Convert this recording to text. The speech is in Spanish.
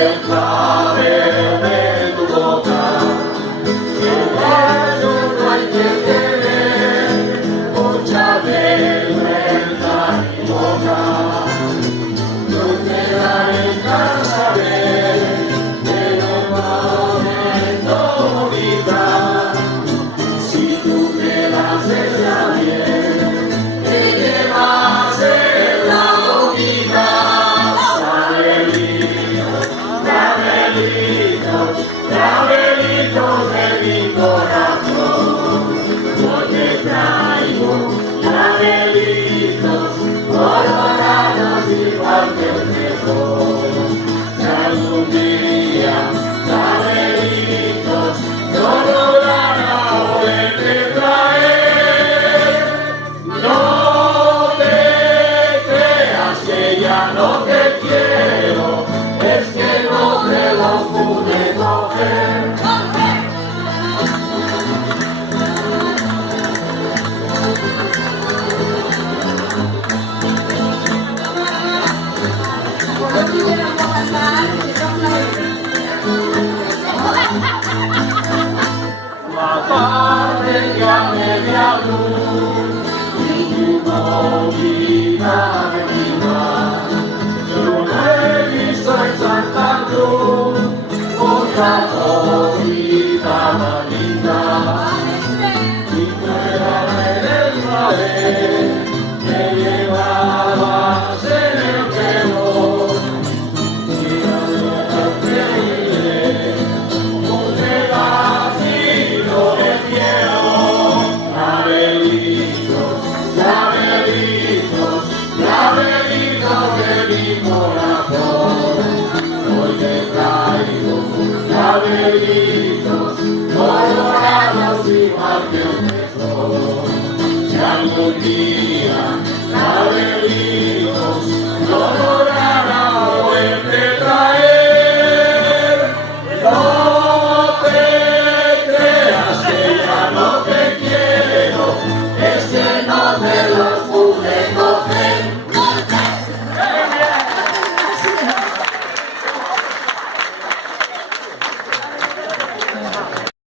el clavel de tu boca. El rayo no hay que tener mucha vergüenza y boca. No te cansaré de los momentos bonitas. Si tú me das esa miel que llevas en la boquita. Laberitos de mi corazón, yo te traigo laberitos colorados igual que el mejor. Si algún día laberitos no logrará poderte traer, no te creas que ya no te quiero, es que no te lo pude coger. La tarde ya media luz y tu boquita de vida. Yo no he visto en Santa Cruz otra boquita tan linda. Si fuera de Israel, me llevabas en el pelo. Laberitos colorados igual que un tesoro. Si algún día laberitos